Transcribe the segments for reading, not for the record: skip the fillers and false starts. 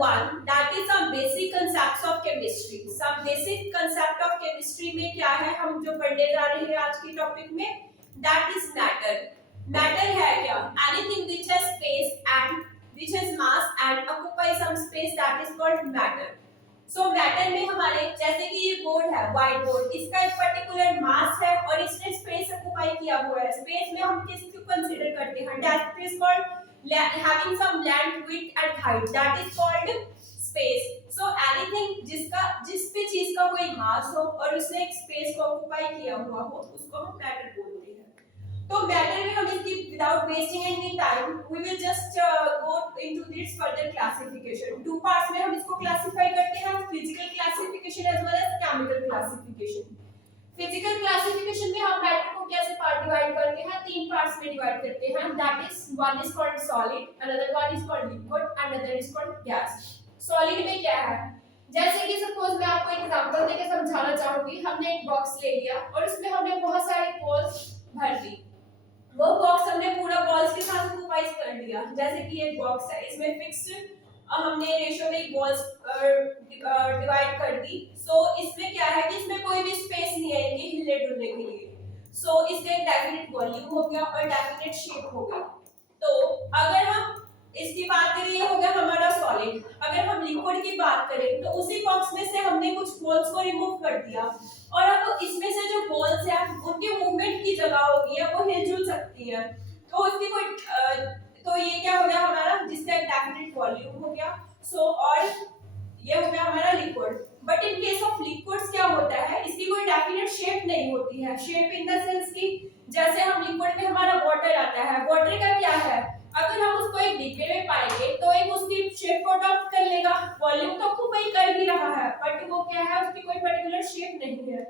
1 that is some basic concepts of chemistry. Some basic concept of chemistry में क्या है हम जो पढ़ने जा रहे हैं आज के टॉपिक में, that is matter. Matter है क्या? Anything which has space and which has mass and occupy some space, that is called matter. So matter में हमारे जैसे कि ये बोर्ड है, व्हाइट बोर्ड, इसका एक पर्टिकुलर मास है और इसने स्पेस ऑक्युपाई किया हुआ है. स्पेस में हम किसको कंसीडर करते हैं? That is called having some length, width and height, that is called space. So anything जिस भी चीज का कोई मास हो और उसने एक स्पेस को ऑक्युपाई किया हुआ हो, उसको हम मैटर बोलते हैं. तो मैटर में हम इसकी without wasting any time we will just go into this further classification. Two parts में हम इसको क्लासिफाई करते हैं, physical classification as well as chemical classification. Physical classification में हम मैटर को कैसे पार्ट डिवाइड करते हैं? तीन पार्ट्स में डिवाइड करते हैं. That is one is called solid, another one is called liquid, another is called gas. Solid में क्या है? जैसे कि सपोज मैं आपको एक एग्जांपल देके समझाना चाहूंगी. हमने एक बॉक्स ले लिया और उसमें हमने बहुत सारे बॉल्स भर दी. वो बॉक्स हमने पूरा बॉल्स के साथ ऑक्युपाई कर लिया. जैसे कि एक बॉक्स है, इसमें फिक्स्ड हमने रेशियो में बॉल्स डिवाइड कर दी. सो इसमें क्या है कि इसमें कोई भी स्पेस नहीं है इनके हिलने डुलने के लिए. सो इसका एक डेफिनेट वॉल्यूम हो गया और डेफिनेट शेप हो गई. तो अगर हम इसकी बात करें, ये हो गया हमारा सॉलिड. अगर हम लिक्विड की बात करें तो उसी बॉक्स में से हमने कुछ बॉल्स को रिमूव कर दिया और अब इसमें से जो बॉल्स है उनके मूवमेंट की जगह होगी है वो हिलजुल सकती है. तो इसकी कोई तो ये क्या हो गया हमारा, जिसका एक डेफिनेट वॉल्यूम हो गया. सो और ये हो गया हमारा liquid. But in case of liquids क्या होता है, इसकी कोई डेफिनेट शेप नहीं होती है. शेप इन द सेंस कि जैसे हम लिक्विड में हमारा वाटर आता है, वाटर का क्या है, अगर हम उसको एक डिब्बे में पाएंगे तो एक उसकी शेप को अडॉप्ट कर लेगा. वॉल्यूम तो ऑक्युपाई कर ही रहा है बट वो क्या है, उसकी कोई पर्टिकुलर शेप नहीं है.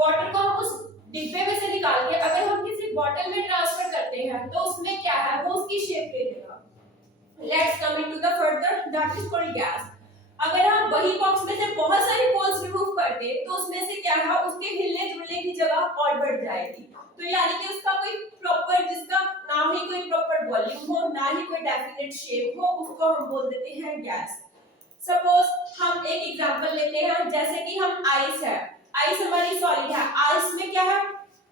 वाटर को हम उस डिब्बे में से निकाल के अगर हम किसी बॉटल में ट्रांसफर करते हैं तो उसमें क्या है, वो उसकी शेप ले लेगा. Let's come into the further, that is called gas. अगर हम वही बॉक्स में से बहुत सारी बॉल्स रिमूव कर दे तो उसमें से क्या है, उसके हिलने जुलने की जगह और बढ़ जाएगी. तो यानी कि उसका कोई प्रॉपर, जिसका ना ही कोई प्रॉपर वॉल्यूम हो ना ही कोई डेफिनेट शेप हो, उसको हम बोल देते हैं गैस. सपोज हम एक एग्जांपल लेते हैं, जैसे कि हम आइस है, आइस हमारी सॉलिड है. आइस में क्या है,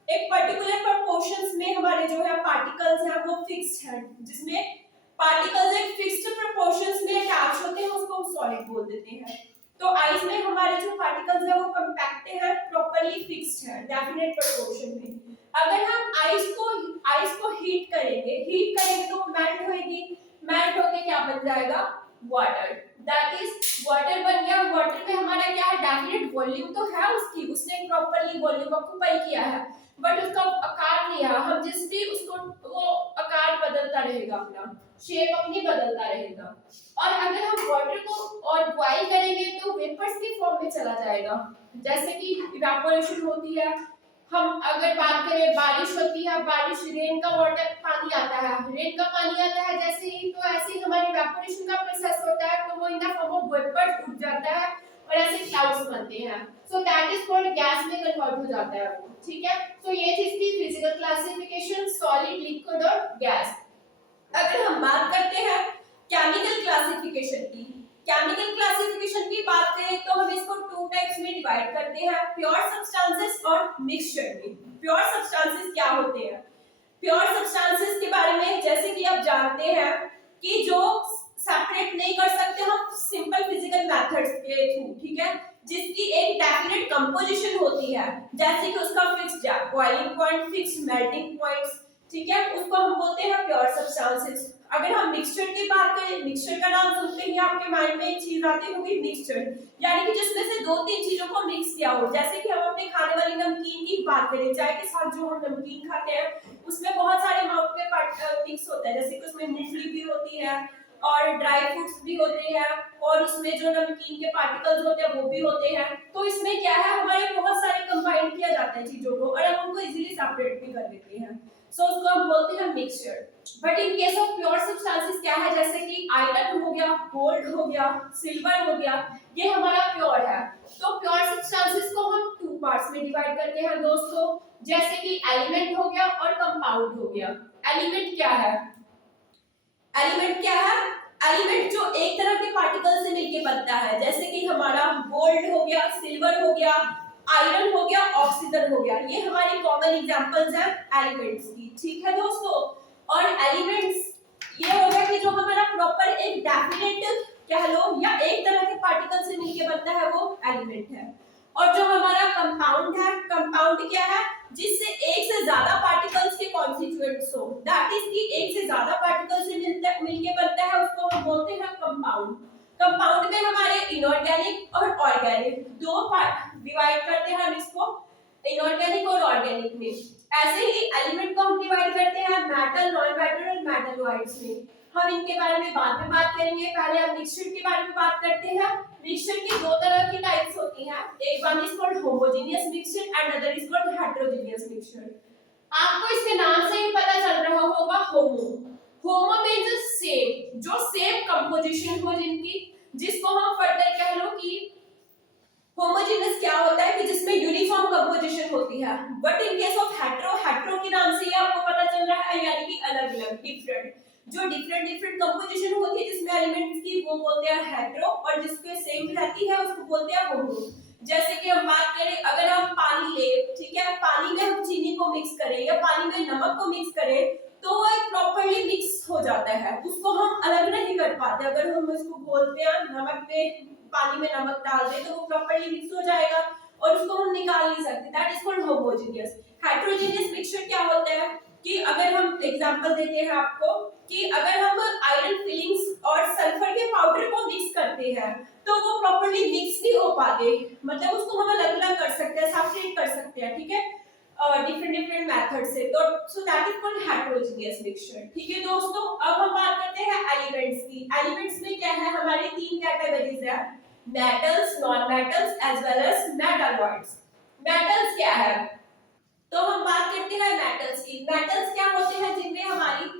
एक पर्टिकुलर प्रोपोर्शंस में हमारे जो है पार्टिकल्स हैं वो फिक्स्ड हैं. जिसमें पार्टिकल्स एक फिक्स्ड प्रोपोर्शंस में अटैच होते हैं उसको हम सॉलिड बोल देते हैं. तो आइस में हमारे जो पार्टिकल्स हैं वो कंपैक्ट हैं, प्रॉपर्ली फिक्स्ड हैं डेफिनेट प्रोपोर्शन में. अगर हम आइस को हीट करेंगे तो मेल्ट होएगी. मेल्ट होके क्या बन जाएगा, वाटर. दैट इज वाटर बन गया. वाटर में हमारा क्या है, डेफिनेट वॉल्यूम तो है उसकी, उसने प्रॉपर्ली वॉल्यूम ऑक्युपाई किया है बट उसका आकार नहीं है. हम जिस भी उसको वो आकार बदलता रहेगा, अपना शेप अपनी बदलता रहेगा. और अगर हम वाटर को और बॉईल करेंगे तो वेपर्स की फॉर्म में चला जाएगा. जैसे कि इवेपोरेशन होती है, हम अगर बात करें बारिश होती है, बारिश रेन का वाटर पानी आता है, रेन का पानी आता है जैसे ही, तो ऐसे ही हमारी इवेपोरेशन का प्रोसेस होता है तो वो in the form of vapours उठ जाता है और ऐसे क्लाउड्स बनते हैं. So that is called gas में कन्वर्ट हो जाता है वो. ठीक है. सो ये थी इसकी फिजिकल क्लासिफिकेशन, सॉलिड, लिक्विड और गैस. अगर हम बात करते हैं केमिकल क्लासिफिकेशन की, केमिकल क्लासिफिकेशन की बात करें तो हम इसको टू टाइप्स में डिवाइड करते हैं, प्योर सब्सटेंसेस और मिक्सचर में. प्योर सब्सटेंसेस क्या होते हैं? प्योर सब्सटेंसेस के बारे में जैसे कि आप जानते हैं कि जो सेपरेट नहीं कर सकते हम सिंपल फिजिकल मेथड्स के थ्रू. ठीक है. जिसकी एक डेफिनेट कंपोजिशन होती है, जैसे कि उसका fixed boiling point, fixed melting points. ठीक है. उसको हम बोलते हैं प्योर सब्सटेंसेस. अगर हम मिक्सचर की बात करें, मिक्सचर का नाम सुनते ही आपके माइंड में एक चीज आती होगी, मिक्सचर, यानी कि जिसमें से दो तीन चीजों को मिक्स किया हो. जैसे कि हम अपने खाने वाली नमकीन की बात करें, चाय के साथ जो हम नमकीन खाते हैं उसमें बहुत सारे अमाउंट में मिक्स होता है. जैसे कि उसमें मूंगफली भी होती है और ड्राई फ्रूट्स भी होते हैं और उसमें जो नमकीन के पार्टिकल्स होते हैं वो भी होते हैं. तो इसमें क्या है, हमारे बहुत सारे कंबाइन किया जाता है चीजों को और हम उनको इजीली सेपरेट भी कर देते हैं. सो उसको हम बोलते हैं mixture. But in case of pure substances क्या है, जैसे कि आयरन हो गया, गोल्ड हो गया, सिल्वर हो गया, ये हमारा प्योर है. तो प्योर सब्सटेंसेस को हम टू पार्ट्स में डिवाइड करते हैं दोस्तों. जैसे कि एलिमेंट हो गया और कंपाउंड हो गया. एलिमेंट क्या है? एलिमेंट क्या है? एलिमेंट जो एक तरह के पार्टिकल से मिलके बनता है, जैसे कि हमारा गोल्ड हो गया, सिल्वर हो गया, आयरन हो गया, ऑक्सीजन हो गया, ये हमारी कॉमन एग्जांपल्स हैं एलिमेंट्स की। ठीक है दोस्तों, और एलिमेंट्स ये होगा कि जो हमारा प्रॉपर एक डेफिनेट कह लो या एक तरह के पार्टिकल से मिलके बनता है वो एलिमेंट है। और जो हमारा कंपाउंड है, कंपाउंड क्या है, जिससे एक से ज्यादा पार्टिकल्स के कॉन्स्टिट्यूएंट्स हो, दैट इज कि एक से ज्यादा पार्टिकल से मिलके बनता है, उसको हम बोलते हैं कंपाउंड। कंपाउंड में हमारे इनऑर्गेनिक और ऑर्गेनिक दो पार्ट डिवाइड करते हैं हम इसको, इनऑर्गेनिक और ऑर्गेनिक में। ऐसे ही एलिमेंट को हम डिवाइड करते हैं मेटल, नॉन मेटल और मेटलॉइड्स में। हम इनके बारे में बाद में बात करेंगे, पहले हम मिक्सचर के बारे में बात करते हैं। मिक्सचर की दो तरह की टाइप्स होती हैं, एक one is called homogeneous mixture and other is called heterogeneous mixture. आपको इसके नाम से ही पता चल रहा होगा, होमो मींस सेम, जो सेम कंपोजिशन हो जिनकी, जिसको हम फर्दर कह लो कि होमोजेनियस क्या होता है कि जिसमें यूनिफॉर्म कंपोजिशन होती है। But in case of hetero, hetero के नाम से ही आपको पता चल रहा है, यानी कि अलग अलग, डिफरेंट, जो डिफरेंट कंपोजिशन होती है जिसमें एलिमेंट्स की, वो बोलते हैं हेटेरो, और जिसके सेम रहती है उसको बोलते हैं होमो। जैसे कि हम बात करें, अगर हम पानी ले, ठीक है, पानी में हम चीनी को मिक्स करें या पानी में नमक को मिक्स करें, तो वो एक प्रॉपर्ली मिक्स हो जाता है, उसको हम अलग नहीं कर पाते। अगर हम इसको बोलते हैं नमक में, पानी में नमक डाल दे तो वो प्रॉपर्ली मिक्स हो जाएगा और उसको हम निकाल नहीं सकते, that is called homogeneous. Heterogeneous mixture क्या होता है कि अगर हम एग्जांपल देते हैं आपको कि अगर हम आयरन फिलिंग्स और सल्फर के पाउडर को मिक्स करते हैं तो वो प्रॉपर्ली मिक्स नहीं हो पाते, मतलब उसको हम अलग अलग कर सकते हैं, सेपरेट कर सकते हैं, ठीक है, डिफरेंट मेथड से। तो सो that is called heterogeneous mixture. ठीक है दोस्तों, अब हम बात करते हैं एलिमेंट्स की। एलिमेंट्स में क्या है, हमारी तीन कैटेगरीज है, metals, non metals as well as metalloids. Metals क्या है, तो हम बात करते हैं मेटल्स की। मेटल्स क्या होते हैं, जिनमें हमारी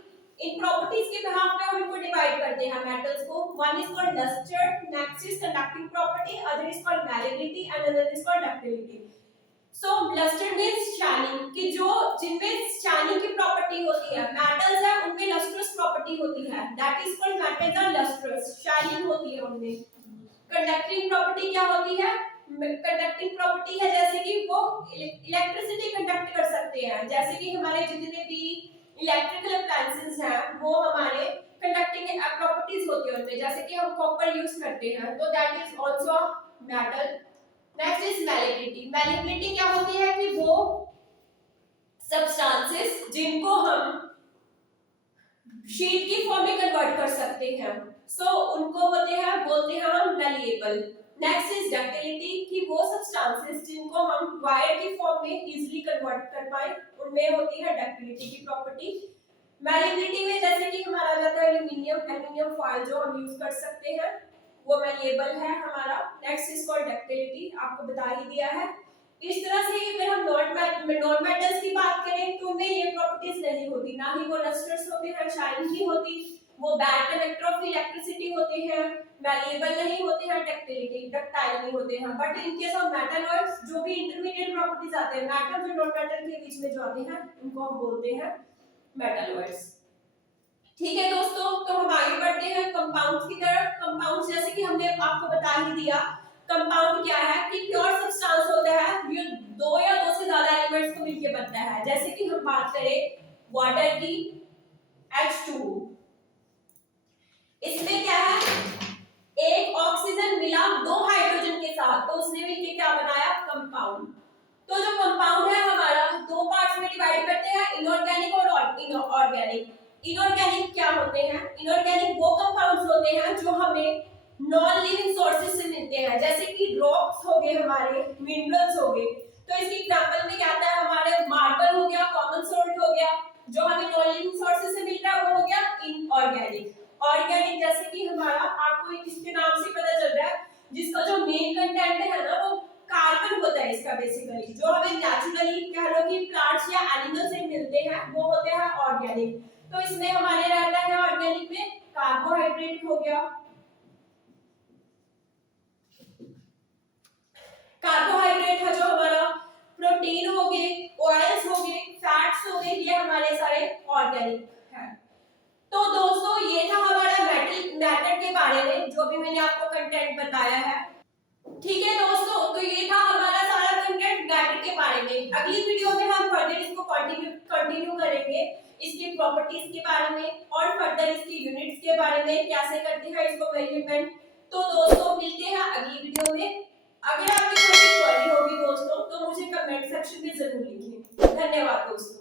इन प्रॉपर्टीज के बिहाफ पे हम इनको डिवाइड करते हैं मेटल्स को। One is called lustre, next is conducting property, other is called malleability and other is called ductility. So lustre means shining, कि जो जिनमें शाइनिंग की प्रॉपर्टी होती है, मेटल्स है उनमें लस्ट्रस प्रॉपर्टी होती है, that is called metals are lustrous, shining होती है उनमें। कंडक्टिंग प्रॉपर्टी क्या होती है, कंडक्टिंग प्रॉपर्टी है जैसे कि वो इलेक्ट्रिसिटी कंडक्ट कर सकते हैं, जैसे कि हमारे जितने भी इलेक्ट्रिकल अप्लायंसेस हैं वो हमारे कंडक्टिंग प्रॉपर्टीज होती है उनमें, जैसे कि हम कॉपर यूज करते हैं तो that is also metal. Next is malleability. Malleability क्या होती है कि वो सब्सटेंसेस जिनको हम शीट की फॉर्म में कन्वर्ट कर सकते हैं, सो उनको बोलते हैं हम मैलिएबल। नेक्स्ट इज डक्टिलिटी, कि वो सब्सटेंसेस जिनको हम वायर की फॉर्म में इजीली कन्वर्ट कर पाए, उनमें होती है डक्टिलिटी की प्रॉपर्टी। मैलिएबिलिटी में जैसे कि हमारा आ जाता है एल्युमिनियम फॉइल जो हम यूज कर सकते हैं, वो मैलिएबल है हमारा। नेक्स्ट इज कॉल्ड डक्टिलिटी, आपको बता ही दिया है। इस तरह से अगर हम नॉन मेटल्स की बात करें तो उनमें ये प्रॉपर्टीज नहीं होती, ना ही वो लस्टर्स होते हैं, शाइनिंग नहीं होती, वो बैड कंडक्टर ऑफ इलेक्ट्रिसिटी होते हैं, मैलिएबल नहीं होते हैं, डक्टाइल नहीं होते हैं। But in case of metalloids जो भी इंटरमीडिएट प्रॉपर्टीज आते हैं, मेटल और नॉन मेटल के बीच में जो आते हैं उनको हम बोलते हैं मेटलॉइड्स। ठीक है दोस्तों, तो हम आगे बढ़ते हैं कंपाउंड्स की तरफ। कंपाउंड्स जैसे कि हमने आपको बता ही दिया, कंपाउंड क्या है कि प्योर सब्सटेंस होता है, ये दो या दो से ज्यादा एलिमेंट्स को मिलकर बनता है। जैसे कि हम बात करें वाटर की, H2O, इसमें क्या है, एक ऑक्सीजन मिला दो हाइड्रोजन के साथ, तो उसने मिलकर क्या बनाया, कंपाउंड। तो जो कंपाउंड है हमारा दो पार्ट्स में डिवाइड करते हैं, इनऑर्गेनिक और ऑर्गेनिक। इनऑर्गेनिक क्या होते हैं, इनऑर्गेनिक वो कंपाउंड्स होते हैं जो हमें नॉन लिविंग सोर्सेज से मिलते हैं, जैसे कि रॉक्स हो गए, हमारे मिनरल्स हो गए। तो इसकी एग्जांपल में क्या आता है, हमारे मार्बल हो गया, कॉमन सोल्ट हो गया, जो हमें नॉन लिविंग सोर्सेज से मिलता है वो हो गया इनऑर्गेनिक। ऑर्गेनिक जैसे कि हमारा, आपको इसके नाम से पता चल रहा है, जिसका जो मेन कंटेंट है ना वो कार्बन होता है इसका बेसिकली, जो हमें नेचुरली कह लो कि प्लांट्स या एनिमल से मिलते हैं वो होते हैं ऑर्गेनिक। तो इसमें हमारे रहता है ऑर्गेनिक में कार्बोहाइड्रेट हो गया, कार्बोहाइड्रेट है जो हमारा, प्रोटीन हो गए, ऑयल्स हो गए, फैट्स हो गए, ये हमारे सारे ऑर्गेनिक है। तो दोस्तों ये था हमारा मैटर के बारे में, जो भी मैंने आपको कंटेंट बताया है। ठीक है दोस्तों, तो ये था हमारा सारा कंटेंट मैटर के बारे में। अगली वीडियो में हम फर्दर इसको कंटिन्यू करेंगे, इसकी प्रॉपर्टीज के बारे में और फर्दर इसकी यूनिट्स के बारे में, कैसे करते हैं इसको मेजरमेंट। तो दोस्तों मिलते हैं अगली वीडियो में। अगर आपकी कोई क्वेरी होगी दोस्तों तो मुझे कमेंट सेक्शन में जरूर लिखें। धन्यवाद दोस्तों।